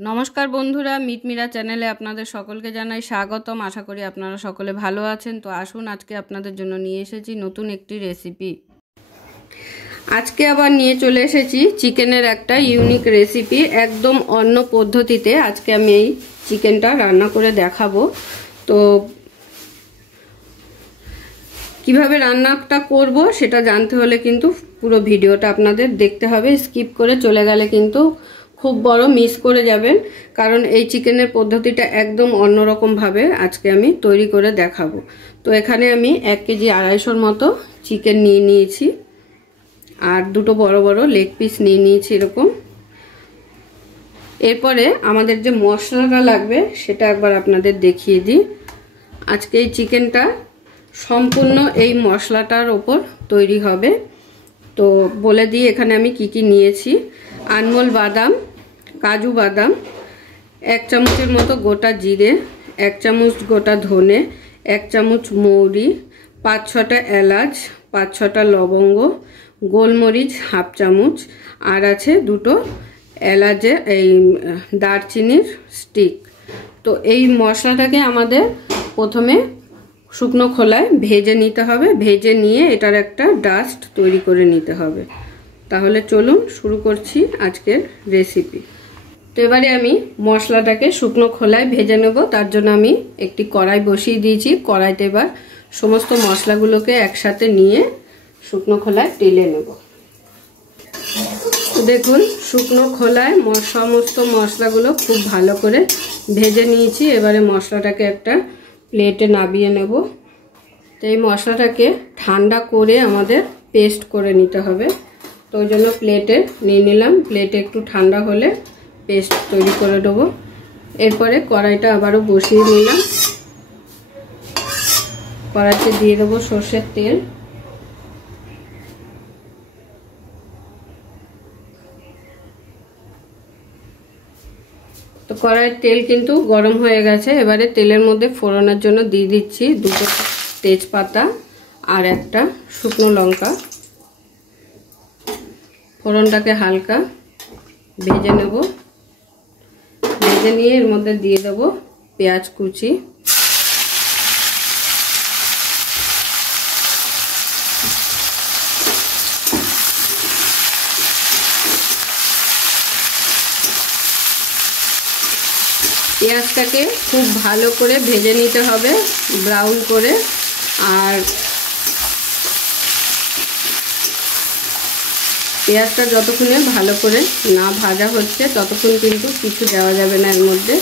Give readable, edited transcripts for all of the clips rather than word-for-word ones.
নমস্কার বন্ধুরা, মিটমিরা চ্যানেলে আপনাদের সকলকে জানাই স্বাগতম। আশা করি আপনারা সকলে ভালো আছেন। তো আসুন, আজকে আপনাদের জন্য নিয়ে এসেছি নতুন একটি রেসিপি। আজকে আবার নিয়ে চলে এসেছি চিকেনের একটা ইউনিক রেসিপি, একদম অন্য পদ্ধতিতে। আজকে আমি এই চিকেনটা রান্না করে দেখাবো। তো কিভাবে রান্নাটা করব সেটা জানতে হলে কিন্তু পুরো ভিডিওটা আপনাদের দেখতে হবে। স্কিপ করে চলে গেলে কিন্তু খুব বড় মিস করে যাবেন, কারণ এই চিকেনের পদ্ধতিটা একদম অন্যরকমভাবে আজকে আমি তৈরি করে দেখাবো। তো এখানে আমি 1 কেজি 250 মতো চিকেন নিয়ে নিয়েছি, আর দুটো বড় বড় লেগ পিস নিয়ে নিয়েছি এরকম। এরপরে আমাদের যে মশলাটা লাগবে সেটা একবার আপনাদের দেখিয়ে দিই। আজকে এই চিকেনটা সম্পূর্ণ এই মশলাটার ওপর তৈরি হবে। তো বলে দিই এখানে আমি কি কি নিয়েছি। আনমোল বাদাম, কাজু বাদাম, 1 চামচের মতো গোটা জিরে, 1 চামচ গোটা ধনে, 1 চামচ মৌরি, 5-6টা এলাচ, 5-6টা লবঙ্গ, গোলমরিচ 1/2 চামচ, আর আছে দুটো এলাচে এই দারচিনির স্টিক। তো এই মশলাটাকে আমাদের প্রথমে শুকনো খোলায় ভেজে নিতে হবে। ভেজে নিয়ে এটার একটা ডাস্ট তৈরি করে নিতে হবে। তাহলে চলুন শুরু করছি আজকের রেসিপি। তো এবারে আমি মশলাটাকে শুকনো খোলায় ভেজে নেব। তার জন্য আমি একটি কড়াই বসিয়ে দিয়েছি। কড়াইতে এবার সমস্ত মশলাগুলোকে একসাথে নিয়ে শুকনো খোলায় টেলে নেব। দেখুন, শুকনো খোলায় সমস্ত মশলাগুলো খুব ভালো করে ভেজে নিয়েছি। এবারে মশলাটাকে একটা প্লেটে নামিয়ে নেব। তো এই মশলাটাকে ঠান্ডা করে আমাদের পেস্ট করে নিতে হবে। তো ওই জন্য প্লেটে নিয়ে নিলাম। প্লেটে একটু ঠান্ডা হলে পেস্ট তৈরি করে দেবো। এরপরে কড়াইটা আবারও বসিয়ে নিলাম। কড়াইতে দিয়ে দেবো সর্ষের তেল। তো কড়াইয়ের তেল কিন্তু গরম হয়ে গেছে। এবারে তেলের মধ্যে ফোড়নের জন্য দিয়ে দিচ্ছি 2টো তেজপাতা আর একটা শুকনো লঙ্কা। ফোড়নটাকে হালকা ভেজে নেব। ভেজে নিয়ে এর মধ্যে দিয়ে দেবো পেঁয়াজ কুচি, পেঁয়াজটাকে খুব ভালো করে ভেজে নিতে হবে, ব্রাউন করে। আর পেঁয়াজটা যতক্ষণে ভালো করে না ভাজা হচ্ছে ততক্ষণ কিন্তু কিছু দেওয়া যাবে না এর মধ্যে।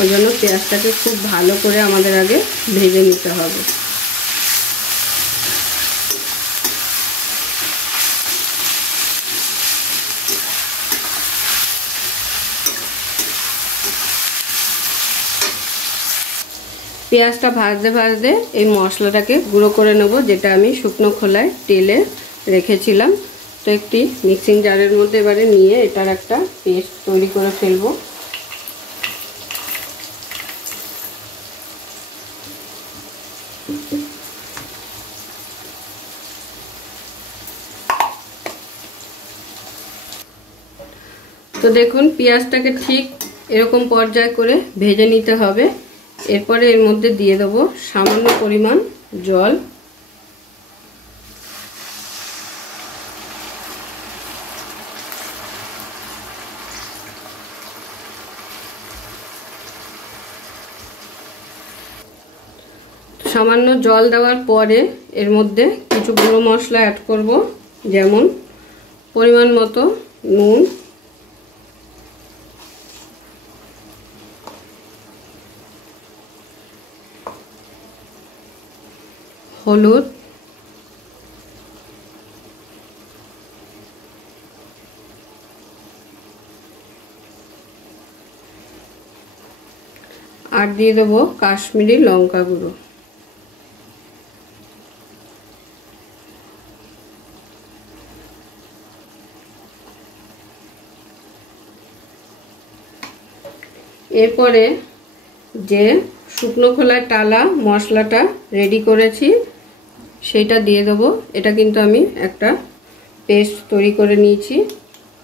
ওই জন্য পেঁয়াজটাকে খুব ভালো করে আমাদের আগে ভেজে নিতে হবে। পেঁয়াজটা ভাজতে ভাজতে এই মশলাটাকে গুঁড়ো করে নেব, যেটা আমি শুকনো খোলায় তেলে রেখেছিলাম। তো একটি মিক্সিং জারের মধ্যে এবারে নিয়ে এটার একটা পেস্ট তৈরি করে ফেলবো। তো দেখুন, পেঁয়াজটাকে ঠিক এরকম পর্যায়ে করে ভেজে নিতে হবে। এরপরে এর মধ্যে দিয়ে দেবো সামান্য পরিমাণ জল। সামান্য জল দেওয়ার পরে এর মধ্যে কিছু গুঁড়ো মশলা অ্যাড করব, যেমন পরিমাণ মতো নুন, হলুদ, আর দিয়ে দেবো কাশ্মীরি লঙ্কা গুঁড়ো। এরপরে যে শুকনো খোলায় টালা মশলাটা রেডি করেছি সেটা দিয়ে দেবো। এটা কিন্তু আমি একটা পেস্ট তৈরি করে নিয়েছি।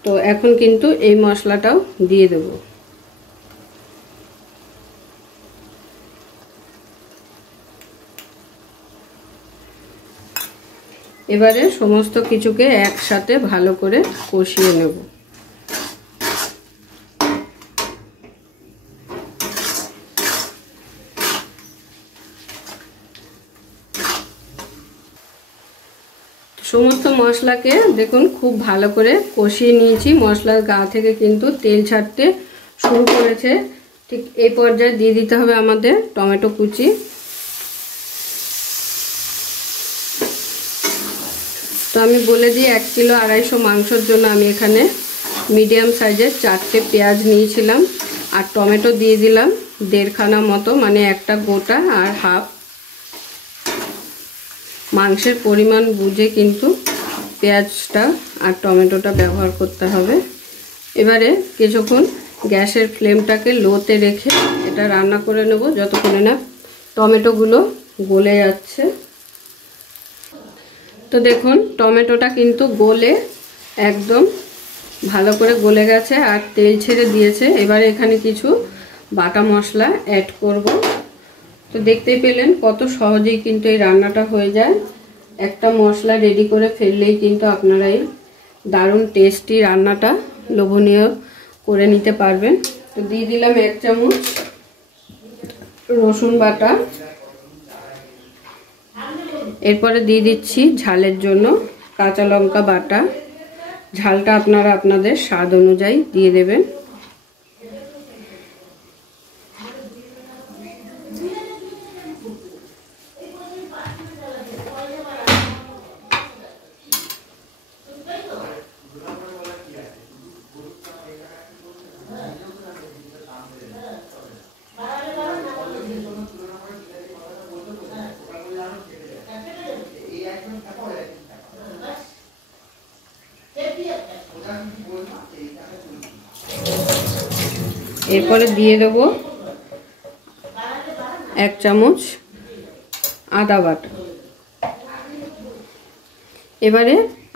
তো এখন কিন্তু এই মশলাটাও দিয়ে দেবো। এবারে সমস্ত কিছুকে একসাথে ভালো করে কষিয়ে নেব। সমস্ত মশলাকে দেখুন খুব ভালো করে কষিয়ে নিয়েছি। মশলার গা থেকে কিন্তু তেল ছাড়তে শুরু করেছে। ঠিক এই পর্যায়ে দিয়ে দিতে হবে আমাদের টমেটো কুচি। তো আমি বলে দিই 1 কিলো 250 মাংসের জন্য আমি এখানে মিডিয়াম সাইজের 4টে পেঁয়াজ নিয়েছিলাম, আর টমেটো দিয়ে দিলাম 1.5 খানা মতো, মানে একটা গোটা আর হাফ। মাংসের পরিমাণ বুঝে কিন্তু পেঁয়াজটা আর টমেটোটা ব্যবহার করতে হবে। এবারে কিছুক্ষণ গ্যাসের ফ্লেমটাকে লোতে রেখে এটা রান্না করে নেব যতক্ষণে না টমেটোগুলো গলে যাচ্ছে। তো দেখুন টমেটোটা কিন্তু গলে একদম ভালো করে গলে গেছে আর তেল ছেড়ে দিয়েছে। এবারে এখানে কিছু বাটা মশলা অ্যাড করব। তো দেখতেই পেলেন কত সহজেই কিন্তু এই রান্নাটা হয়ে যায়। একটা মশলা রেডি করে ফেললেই কিন্তু আপনারা এই দারুণ টেস্টি রান্নাটা লোভনীয় করে নিতে পারবেন। তো দিয়ে দিলাম 1 চামচ রসুন বাটা। এরপরে দিয়ে দিচ্ছি ঝালের জন্য কাঁচা লঙ্কা বাটা। ঝালটা আপনারা আপনাদের স্বাদ অনুযায়ী দিয়ে দেবেন। এরপরে দিয়ে দেব 1 চামচ আদা বাটা। এবারে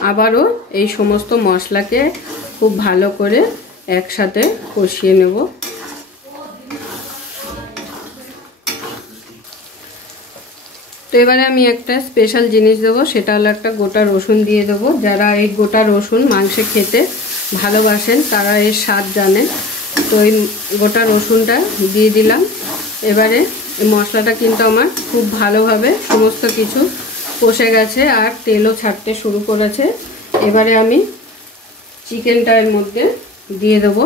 আবারও এই সমস্ত মশলাকে খুব ভালো করে একসাথে কষিয়ে নেব। তো এবারে আমি একটা স্পেশাল জিনিস দেবো, সেটা হলো একটা গোটা রসুন দিয়ে দেবো। যারা এই গোটা রসুন মাংসে খেতে ভালোবাসেন তারা এর স্বাদ জানেন। তো এই গোটা রসুনটা দিয়ে দিলাম। এবারে এই মশলাটা কিন্তু আমার খুব ভালোভাবে সমস্ত কিছু কষে গেছে আর তেলও ছাড়তে শুরু করেছে। এবারে আমি চিকেনটা এর মধ্যে দিয়ে দেবো।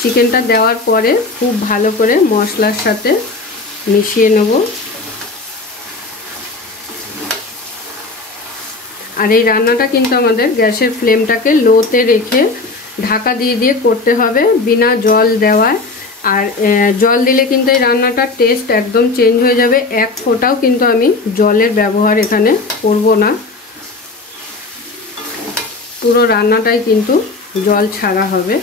চিকেনটা দেওয়ার পরে খুব ভালো করে মশলার সাথে মিশিয়ে নেব। আর এই রান্নাটা কিন্তু আমাদের গ্যাসের ফ্লেমটাকে লোতে রেখে ঢাকা দিয়ে দিয়ে করতে হবে, বিনা জল দেওয়ায়। আর জল দিলে কিন্তু এই রান্নাটার টেস্ট একদম চেঞ্জ হয়ে যাবে। 1 ফোঁটাও কিন্তু আমি জলের ব্যবহার এখানে করব না। পুরো রান্নাটাই কিন্তু জল ছাড়া হবে।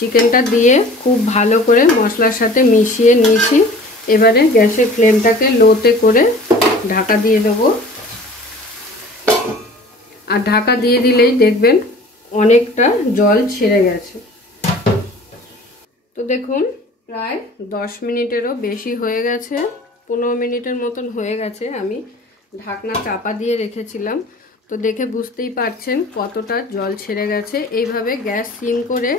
চিকেনটা দিয়ে খুব ভালো করে মশলার সাথে মিশিয়ে নিয়েছি। এবারে গ্যাসের ফ্লেমটাকে লোতে করে ঢাকা দিয়ে দেবো। আর ঢাকা দিয়ে দিলেই দেখবেন অনেকটা জল ছেড়ে গেছে। তো দেখুন প্রায় 10 মিনিটেরও বেশি হয়ে গেছে, 15 মিনিটের মতন হয়ে গেছে। আমি ঢাকনা চাপা দিয়ে রেখেছিলাম। তো দেখে বুঝতেই পারছেন কতটা জল ছেড়ে গেছে। এইভাবে গ্যাস সিম করে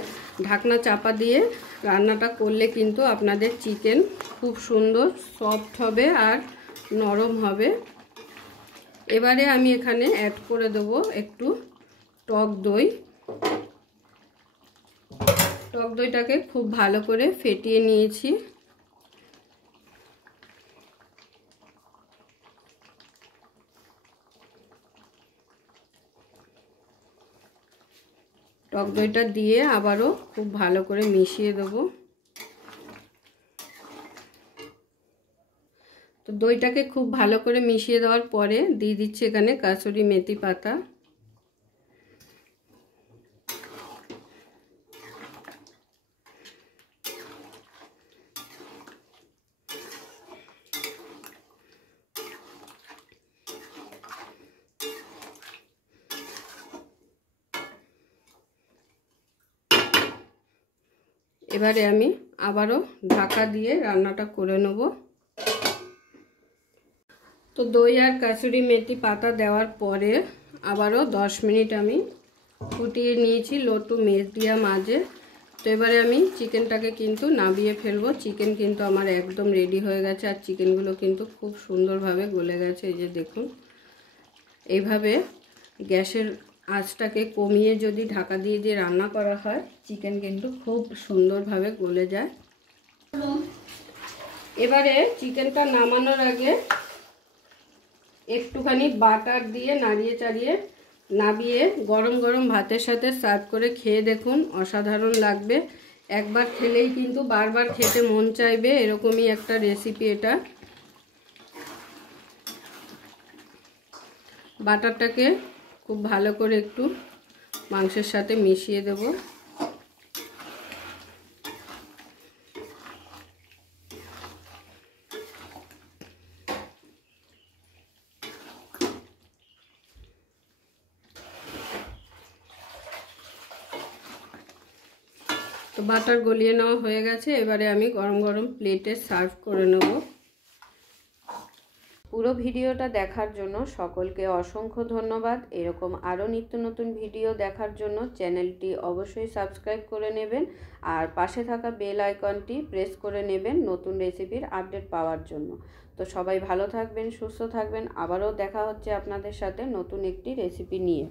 ঢাকনা চাপা দিয়ে রান্নাটা করলে কিন্তু আপনাদের চিকেন খুব সুন্দর সফট হবে আর নরম হবে। এবারে আমি এখানে অ্যাড করে দেব একটু টক দই। টক দইটাকে খুব ভালো করে ফেটিয়ে নিয়েছি। টক দইটা দিয়ে আবারও খুব ভালো করে মিশিয়ে দেব। তো দইটাকে খুব ভালো করে মিশিয়ে দেওয়ার পরে দিয়ে দিচ্ছি এখানে কাসুরি মেথি পাতা। এবারে আমি আবারও ঢাকা দিয়ে রান্নাটা করে নেব। তো দই আর কাসুরি মেথি পাতা দেওয়ার পরে আবারও 10 মিনিট আমি ফুটিয়ে নিয়েছি লো টু মিডিয়াম আঁচে। তো এবারে আমি চিকেনটাকে কিন্তু নামিয়ে ফেলবো। চিকেন কিন্তু আমার একদম রেডি হয়ে গেছে, আর চিকেনগুলো কিন্তু খুব সুন্দরভাবে গলে গেছে। এই যে দেখুন, এইভাবে গ্যাসের আঁচটাকে কমিয়ে যদি ঢাকা দিয়ে দিয়ে রান্না করা হয়, চিকেন কিন্তু খুব সুন্দরভাবে গলে যায়। এবারে চিকেনটা নামানোর আগে একটুখানি বাটার দিয়ে নাড়িয়ে চাড়িয়ে নামিয়ে গরম গরম ভাতের সাথে সার্ভ করে খেয়ে দেখুন, অসাধারণ লাগবে। একবার খেলেই কিন্তু বারবার খেতে মন চাইবে, এরকমই একটা রেসিপি এটা। বাটারটাকে খুব ভালো করে একটু মাংসের সাথে মিশিয়ে দেব। তো বাটার গলিয়ে নেওয়া হয়ে গেছে। এবারে আমি গরম গরম প্লেটে সার্ভ করে নেব। পুরো ভিডিওটা দেখার জন্য সকলকে অসংখ্য ধন্যবাদ। এরকম আরও নিত্য নতুন ভিডিও দেখার জন্য চ্যানেলটি অবশ্যই সাবস্ক্রাইব করে নেবেন, আর পাশে থাকা বেল আইকনটি প্রেস করে নেবেন নতুন রেসিপির আপডেট পাওয়ার জন্য। তো সবাই ভালো থাকবেন, সুস্থ থাকবেন। আবারও দেখা হচ্ছে আপনাদের সাথে নতুন একটি রেসিপি নিয়ে।